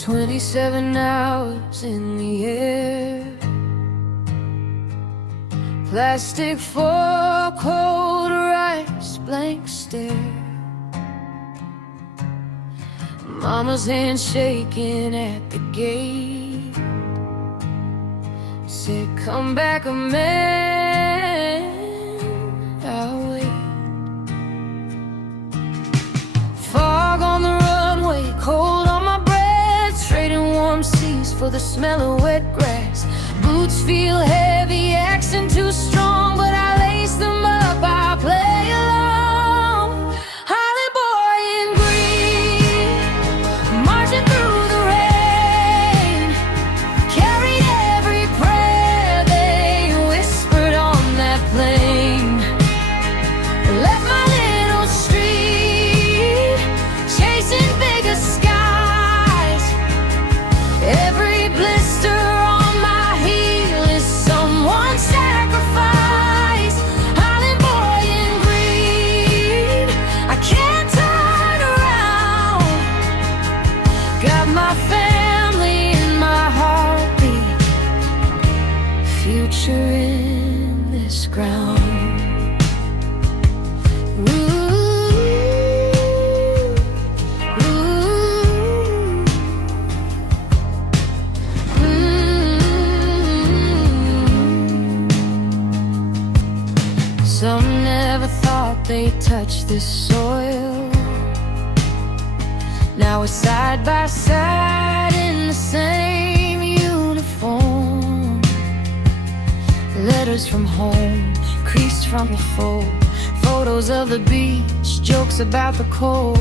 27 hours in the air, plastic for cold rice, blank stare. Mama's hand shaking at the gate, said, "Come back a man, I'll wait." Fog on the runway, cold on my breath, trading warm seas for the smell of wet grass. Boots feel heavy, accent too strong, but I lace them up, I play along. Holly boy in green, marching through the rain, carried every prayer they whispered on that plane. Left my little street, chasing bigger skies. Every blister on my heel is someone's sacrifice. Island boy in green, I can't turn around. Got my family in my heartbeat, future in this ground. Some never thought they'd touch this soil. Now we're side by side in the same uniform. Letters from home, creased from the fold, photos of the beach, jokes about the cold.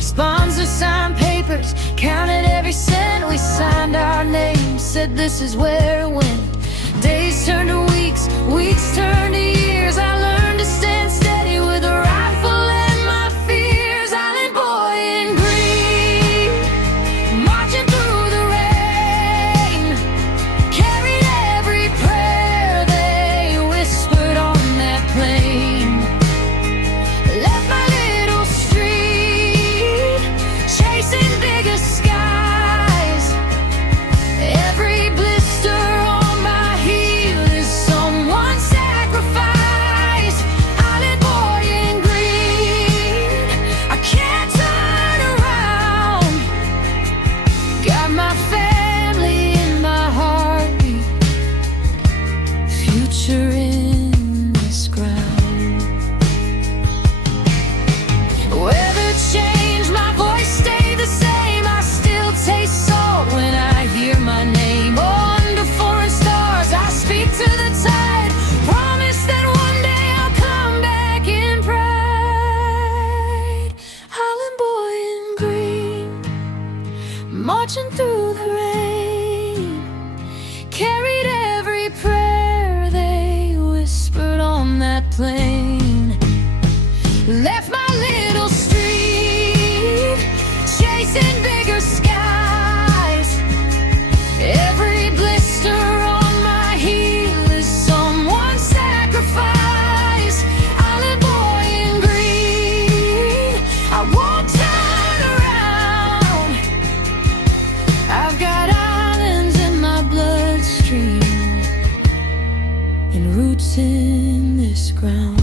Sponsors signed papers, counted every cent. We signed our names, said this is where it went. Days turn to weeks, weeks turn to years. I learned to stand steady with a rifle and my fears. Island boy in green, marching through the rain, carried every prayer they whispered on that plane. Left my little street, chasing bigger skies. Every blister on my heel is someone's sacrifice. Island boy in green, I can't turn around. Got my family in my heartbeat, future in this ground. Weather change, my voice stay the same. I still taste salt when I hear my name. Under foreign stars, I speak to the tide. Promise that one day I'll come back in pride. Island boy in green, marching through the rain, carried every prayer they whispered on that plane. Left my little street, chasing bigger skies. Every blister on my heel is someone's sacrifice. Island boy in green, I won't turn around. I've got islands in my bloodstream and roots in this ground.